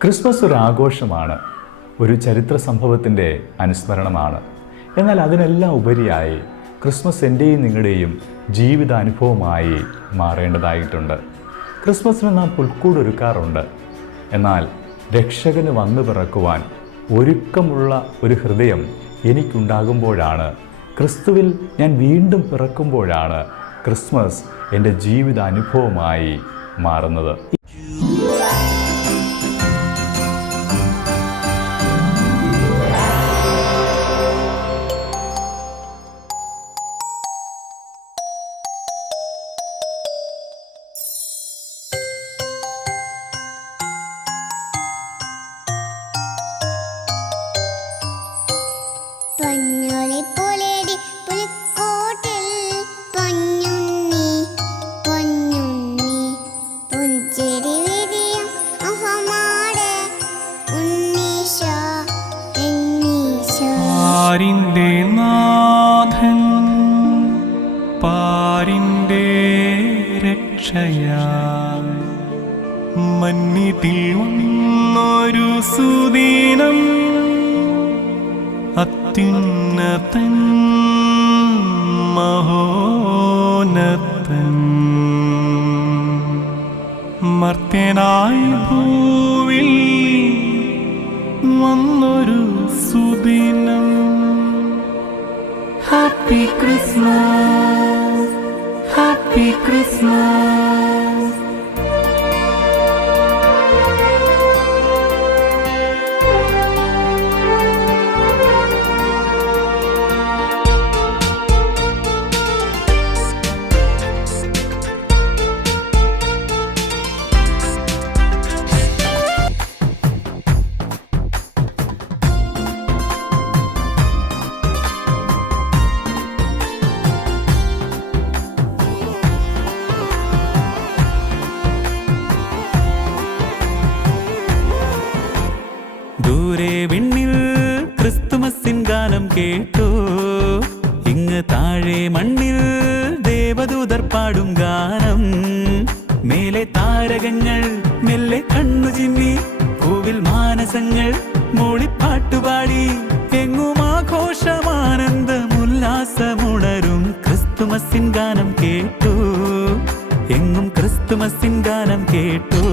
Christmas ഒരു ആഘോഷമാണ്, ഒരു ചരിത്ര സംഭവത്തിൻ്റെ അനുസ്മരണമാണ്. എന്നാൽ അതിനെല്ലാം ഉപരിയായി ക്രിസ്മസ് എൻ്റെയും നിങ്ങളുടെയും ജീവിതാനുഭവമായി മാറേണ്ടതായിട്ടുണ്ട്. ക്രിസ്മസിന് നാം പുൽക്കൂടൊരുക്കാറുണ്ട്. എന്നാൽ രക്ഷകന് വന്നു പിറക്കുവാൻ ഒരുക്കമുള്ള ഒരു ഹൃദയം എനിക്കുണ്ടാകുമ്പോഴാണ്, ക്രിസ്തുവിൽ ഞാൻ വീണ്ടും പിറക്കുമ്പോഴാണ് ക്രിസ്മസ് എൻ്റെ ജീവിതാനുഭവമായി മാറുന്നത്. പാരിൻ്റെ നാഥൻ പാരിൻ്റെ രക്ഷയായി മന്നിതിൽ വന്നൊരു സുദിനം അത്യുന്നതൻ മഹോന്നതൻ മർത്യനായി ഭൂവിൽ വന്നൊരു സുദിനം. Happy Christmas, Happy Christmas. ദൂരെ വിണ്ണിൽ ക്രിസ്തുമസിൻ ഗാനം കേട്ടു, ഇങ്ങ് താഴെ മണ്ണിൽ ദേവദൂതർ പാടും ഗാനം. മേലെ താരകങ്ങൾ മെല്ലെ കണ്ണു ചിമ്മി, പൂവിൽ മാനസങ്ങൾ മൂളിപ്പാട്ടുപാടി, എങ്ങും ആഘോഷമാനന്ദമുല്ലാസമുണരും ക്രിസ്തുമസിൻ ഗാനം കേട്ടു, എങ്ങും ക്രിസ്തുമസിൻ ഗാനം കേട്ടു.